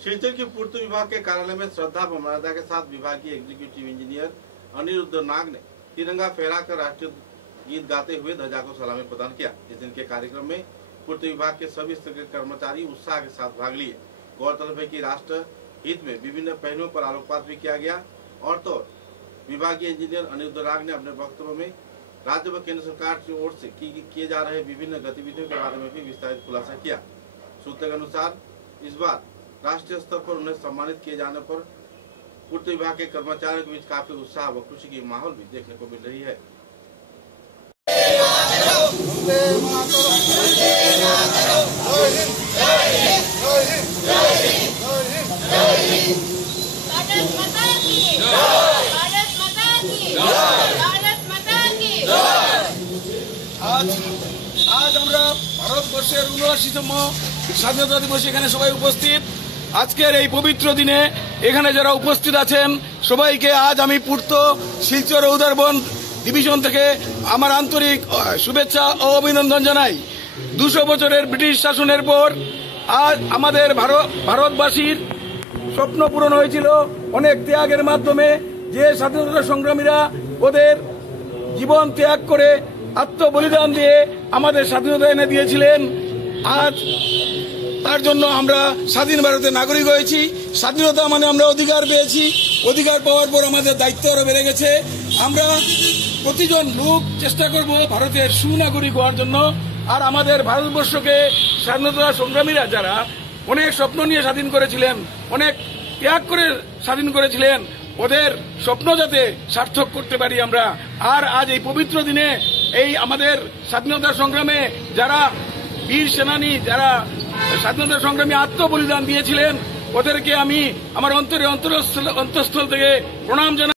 शिलचर की पूर्त विभाग के कार्यालय में श्रद्धा व मर्यादा के साथ विभागीय एग्जीक्यूटिव इंजीनियर अनिरुद्ध नाग ने तिरंगा फहराकर राष्ट्रीय गीत गाते हुए ध्वजा को सलामी प्रदान किया। इस दिन के कार्यक्रम में पूर्त विभाग के सभी स्तर के कर्मचारी उत्साह के साथ भाग लिए। गौरतलब है कि राष्ट्र हित में विभिन्न पहलुओं पर आलोकपात भी किया गया और तो विभागीय इंजीनियर अनिरुद्ध नाग ने अपने वक्तव्य में राज्य व केंद्र सरकार की ओर से किए जा रहे विभिन्न गतिविधियों के बारे में भी विस्तारित खुलासा किया। सूत्रों के अनुसार इस बार राष्ट्रीय स्तर पर उन्हें सम्मानित किए जाने पर पूर्त विभाग के कर्मचारियों के बीच काफी उत्साह व खुशी की माहौल भी देखने को मिल रही है। आज আমরা ভারতবর্ষের ৭৯তম স্বাধীনতা দিবস এখানে সবাই উপস্থিত। আজকের এই পবিত্র দিনে এখানে যারা উপস্থিত আছেন সবাইকে আজ আমি পূর্ত শিলচর উদারবন ডিভিশন থেকে আমার আন্তরিক শুভেচ্ছা ও অভিনন্দন জানাই। ২০০ বছরের ব্রিটিশ শাসনের পর আজ আমাদের ভারতবাসীর স্বপ্ন পূরণ হয়েছিল অনেক ত্যাগের মাধ্যমে। যে স্বাধীনতা সংগ্রামীরা ওদের জীবন ত্যাগ করে আত্মবলিদান দিয়ে আমাদের স্বাধীনতা এনে দিয়েছিলেন, আজ তার জন্য আমরা স্বাধীন ভারতের নাগরিক হয়েছি। স্বাধীনতা মানে আমরা অধিকার পেয়েছি, অধিকার পাওয়ার পর আমাদের দায়িত্ব আরো বেড়ে গেছে। আমরা প্রতিজন লোক চেষ্টা করব ভারতের সুনাগরিক হওয়ার জন্য। আর আমাদের ভারতবর্ষকে স্বাধীনতা সংগ্রামীরা যারা অনেক স্বপ্ন নিয়ে স্বাধীন করেছিলেন, অনেক ত্যাগ করে স্বাধীন করেছিলেন, ওদের স্বপ্ন যাতে সার্থক করতে পারি আমরা। আর আজ এই পবিত্র দিনে এই আমাদের স্বাধীনতা সংগ্রামে যারা বীর সেনানী, যারা স্বাধীনতা সংগ্রামী আত্মবলিদান দিয়েছিলেন, ওদেরকে আমি আমার অন্তরস্থল থেকে প্রণাম জানাই।